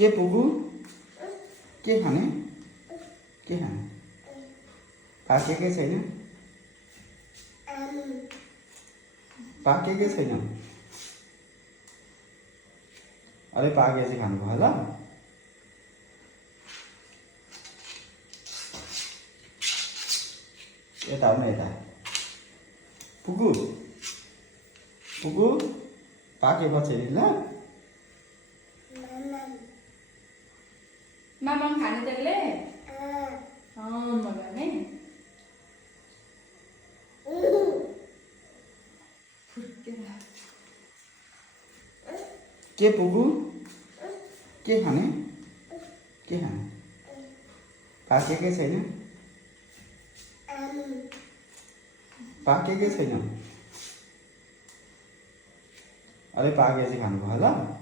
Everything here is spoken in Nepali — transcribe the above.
के पुगु के खाने के खाने पाकेकै छैन पाकेकै छैन अरे पाकेपछि खानुभयो ल यता आउनु यता पुगु पुगु पाकेपछि ल मामाम खाने त्यसले मगाने के पुगु के खाने पाकेकै छैन पाकेकै छैन अरे पाकेपछि खानुभयो ल